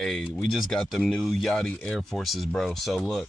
Hey, we just got them new Yachty Air Forces, bro. So look,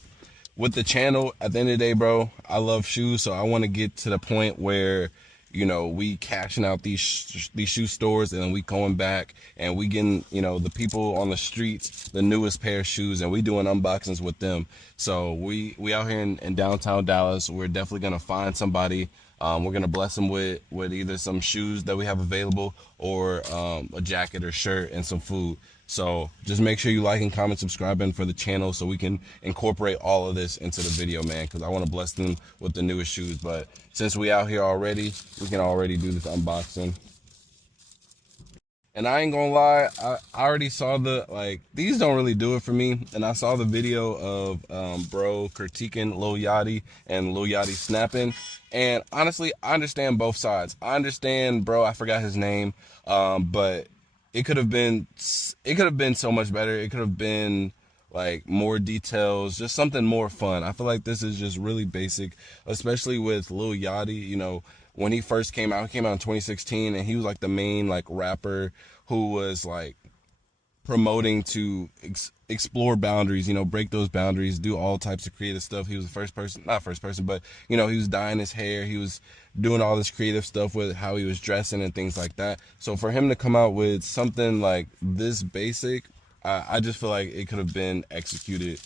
with the channel, at the end of the day, bro, I love shoes, so I want to get to the point where, we cashing out these shoe stores, and then we going back and we getting, the people on the streets the newest pair of shoes, and we doing unboxings with them. So we out here in downtown Dallas. We're definitely gonna find somebody. We're gonna bless them with either some shoes that we have available, or a jacket or shirt and some food. So just make sure you like and comment, subscribing for the channel, so we can incorporate all of this into the video, man, because I want to bless them with the newest shoes. But since we out here already, we can already do this unboxing. And I ain't gonna lie, I already saw these don't really do it for me. And I saw the video of bro critiquing Lil Yachty and Lil Yachty snapping. And honestly, I understand both sides. I understand, bro, I forgot his name. But it could have been so much better. It could have been like more details, just something more fun. I feel like this is just really basic, especially with Lil Yachty. When he first came out, he came out in 2016, and he was like the main like rapper who was like promoting to explore boundaries, break those boundaries, do all types of creative stuff. He was the first person, not first person, but he was dyeing his hair. He was doing all this creative stuff with how he was dressing and things like that. So for him to come out with something like this basic, I just feel like it could have been executed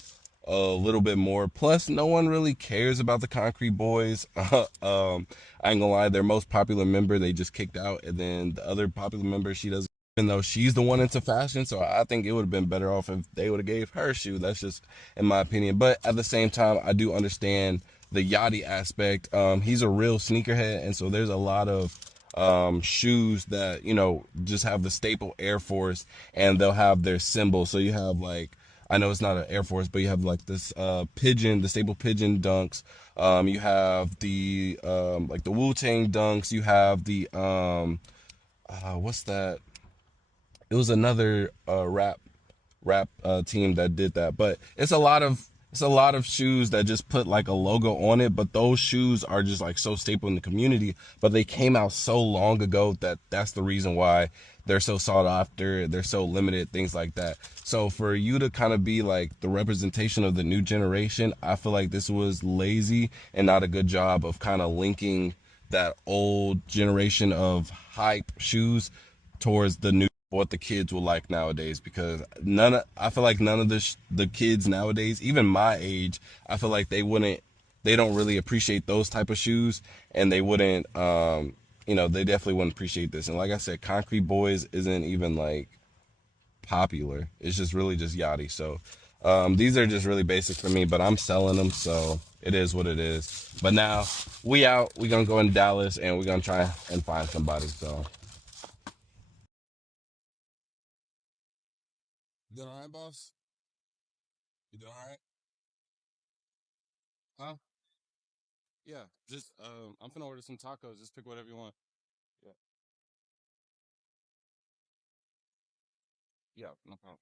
a little bit more. Plus, no one really cares about the Concrete Boys. I ain't gonna lie, their most popular member they just kicked out, and then the other popular member, she doesn't, even though she's the one into fashion. So I think it would have been better off if they would have gave her a shoe. That's just in my opinion. But at the same time, I do understand the Yachty aspect. He's a real sneakerhead, and so there's a lot of shoes that just have the staple Air Force, and they'll have their symbol. So you have like, I know it's not an Air Force, but you have like this pigeon, the staple pigeon dunks. You have the like the Wu-Tang dunks. You have the what's that? It was another rap team that did that. But it's a lot of shoes that just put like a logo on it, but those shoes are just like so staple in the community. But they came out so long ago that that's the reason why they're so sought after, they're so limited, things like that. So for you to kind of be like the representation of the new generation, I feel like this was lazy and not a good job of kind of linking that old generation of hype shoes towards the new, what the kids will like nowadays. Because I feel like none of the kids nowadays, even my age, I feel like they don't really appreciate those type of shoes, and they wouldn't they definitely wouldn't appreciate this. And like I said, Concrete Boys isn't even like popular. It's just really just Yachty. So these are just really basic for me, but I'm selling them, so it is what it is. But now we out, we gonna go in Dallas, and we're gonna try and find somebody. So you doing all right, boss? You doing all right? Huh? Yeah. Just I'm finna order some tacos. Just pick whatever you want. Yeah. Yeah, no problem.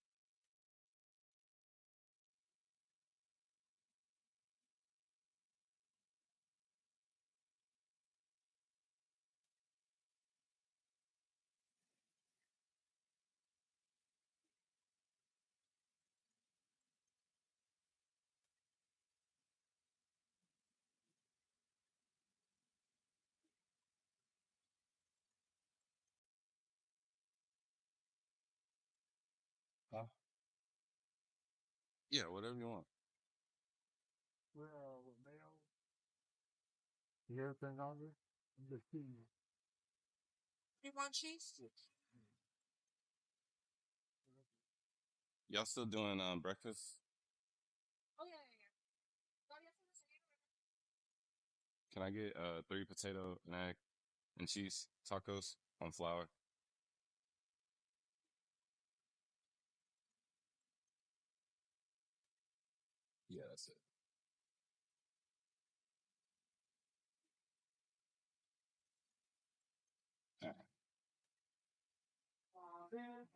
Huh? Yeah, whatever you want. Well, mayo. You hear everything over? I'm just kidding you. You want cheese? Y'all still doing breakfast? Oh yeah, yeah, yeah. Can I get 3 potato, an egg, and cheese tacos on flour? Yeah, that's it. All right.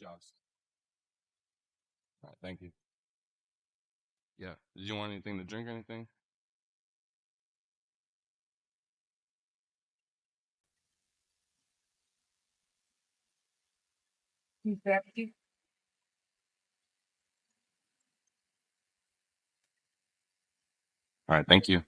Josh. All right, thank you. Yeah. Did you want anything to drink or anything? All right, thank you.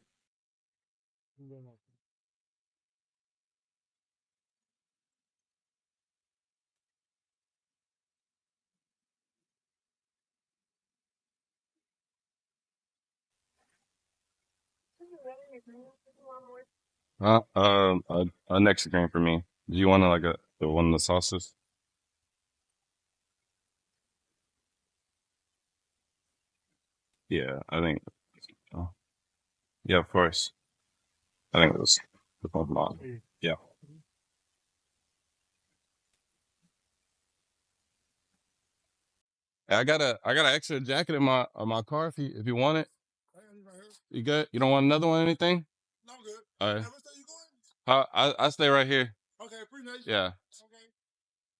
A Mexican for me. Do you want like the one of the sauces? Yeah, I think. Oh, yeah, of course. I think it was the one. Yeah. I got an extra jacket in my car if you want it. You good? You don't want another one or anything? All right. I stay right here. Yeah.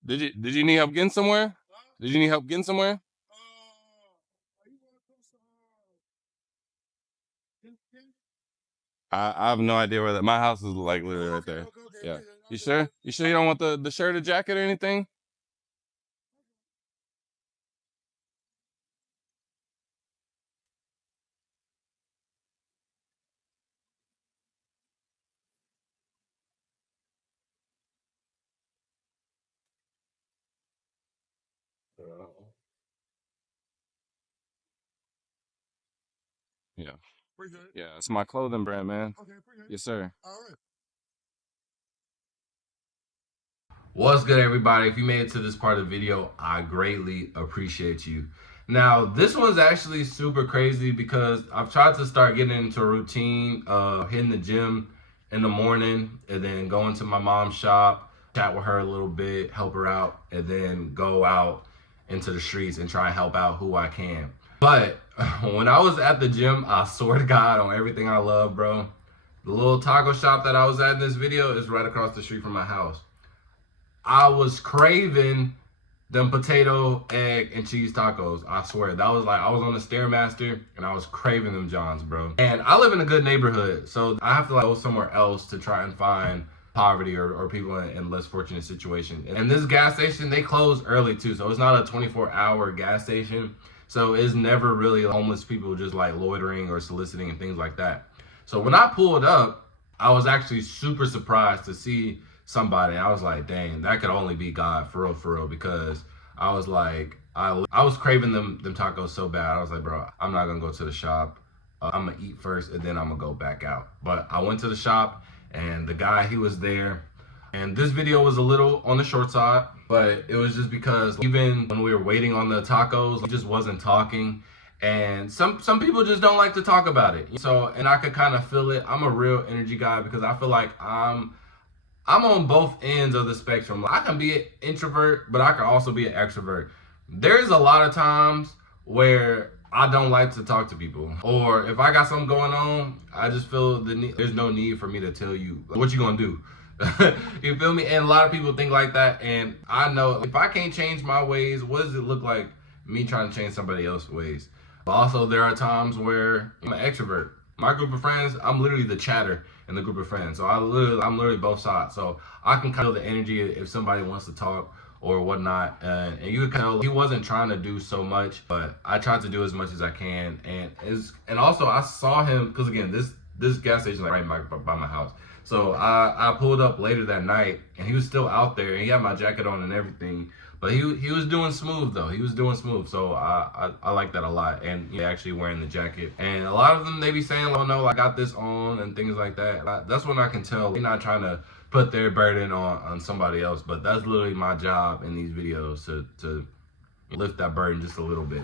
Did you need help getting somewhere? Did you need help getting somewhere? I have no idea where that my house is like literally right there. Yeah. You sure? You sure you don't want the shirt or jacket or anything? Yeah. Yeah, it's my clothing brand, man. Yes, sir. What's good, everybody? If you made it to this part of the video, I greatly appreciate you. Now, this one's actually super crazy because I've tried to start getting into a routine of hitting the gym in the morning and then going to my mom's shop, chat with her a little bit, help her out, and then go out into the streets and try and help out who I can. But when I was at the gym, I swear to God on everything I love, bro, the little taco shop that I was at in this video is right across the street from my house. I was craving them potato, egg, and cheese tacos. I swear. That was like, I was on the Stairmaster and I was craving them Johns, bro. And I live in a good neighborhood, so I have to like go somewhere else to try and find poverty or people in less fortunate situations. And this gas station, they close early too, so it's not a 24-hour gas station. So it's never really homeless people just like loitering or soliciting and things like that. So when I pulled up, I was actually super surprised to see somebody. I was like, dang, that could only be God for real, because I was like, I was craving them tacos so bad. I was like, bro, I'm not gonna go to the shop. I'm gonna eat first and then I'm gonna go back out. But I went to the shop and the guy, he was there. And this video was a little on the short side, but it was just because even when we were waiting on the tacos, he just wasn't talking. And some people just don't like to talk about it. So, and I could kind of feel it. I'm a real energy guy because I feel like I'm on both ends of the spectrum. I can be an introvert, but I can also be an extrovert. There's a lot of times where I don't like to talk to people, or if I got something going on, I just feel there's no need for me to tell you what you gonna do. You feel me? And a lot of people think like that, and I know if I can't change my ways, what does it look like me trying to change somebody else's ways? But also, there are times where I'm an extrovert. My group of friends, I'm literally the chatter in the group of friends. So I'm literally both sides. So I can kind of feel the energy if somebody wants to talk or whatnot. And you can tell he wasn't trying to do so much, but I tried to do as much as I can. And also I saw him because again, this gas station is like right by my house. So I pulled up later that night and he was still out there and he had my jacket on and everything. But he was doing smooth though. He was doing smooth. So I like that a lot. And he actually wearing the jacket. And a lot of them, they be saying, oh no, I got this on and things like that. That's when I can tell they're not trying to put their burden on somebody else. But that's literally my job in these videos to lift that burden just a little bit.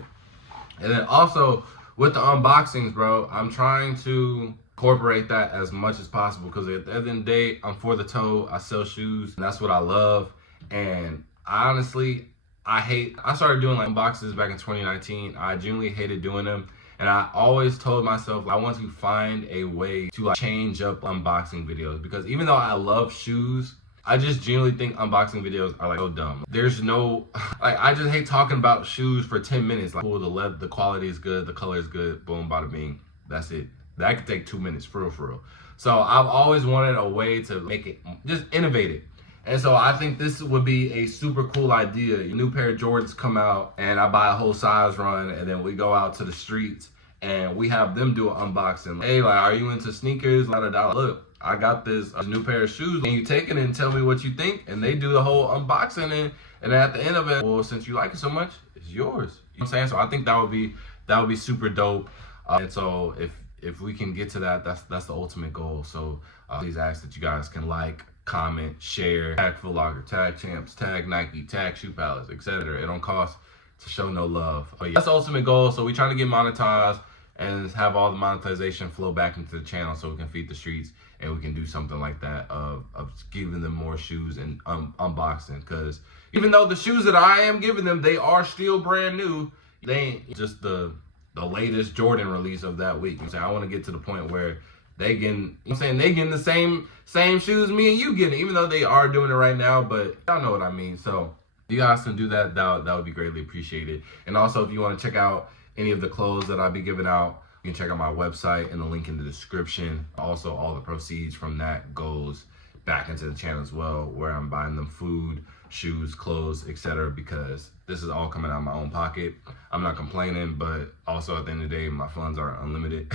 And then also with the unboxings, bro, I'm trying to incorporate that as much as possible because at the end of the day, I'm for the toe. I sell shoes and that's what I love. And honestly, I started doing like unboxings back in 2019. I genuinely hated doing them. And I always told myself I want to find a way to like change up unboxing videos because even though I love shoes, I just genuinely think unboxing videos are like so dumb. There's no, like I just hate talking about shoes for 10 minutes. Like, cool, the quality is good, the color is good, boom, bada bing, that's it. That could take 2 minutes, for real. So I've always wanted a way to make it, just innovate it. And so I think this would be a super cool idea. A new pair of Jordans come out and I buy a whole size run, and then we go out to the streets and we have them do an unboxing. Hey, like, are you into sneakers? Look, I got this new pair of shoes. Can you take it and tell me what you think? And they do the whole unboxing, and at the end of it, well, since you like it so much, it's yours. You know what I'm saying? So I think that would be super dope. And so if we can get to that, that's the ultimate goal. So please ask that you guys can like, comment, share, tag Foot Locker, tag Champs, tag Nike, tag Shoe Palace, etc. It don't cost to show no love. But yeah, that's the ultimate goal. So we trying to get monetized and have all the monetization flow back into the channel so we can feed the streets, and we can do something like that of giving them more shoes and unboxing. Because even though the shoes that I am giving them, they are still brand new, they ain't just the latest Jordan release of that week. I'm saying I want to get to the point where they getting, you know what I'm saying, they getting the same shoes me and you getting, even though they are doing it right now, but y'all know what I mean. So if you guys can do that, that would be greatly appreciated. And also, if you want to check out any of the clothes that I'll be giving out, you can check out my website and the link in the description. Also, all the proceeds from that goes back into the channel as well, where I'm buying them food, shoes, clothes, etc. because this is all coming out of my own pocket. I'm not complaining, but also at the end of the day, my funds are unlimited.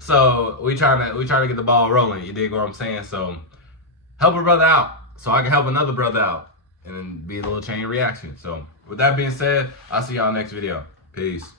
So we trying to get the ball rolling. You dig what I'm saying? So help a brother out so I can help another brother out, and then be a little chain reaction. So with that being said, I'll see y'all next video. Peace.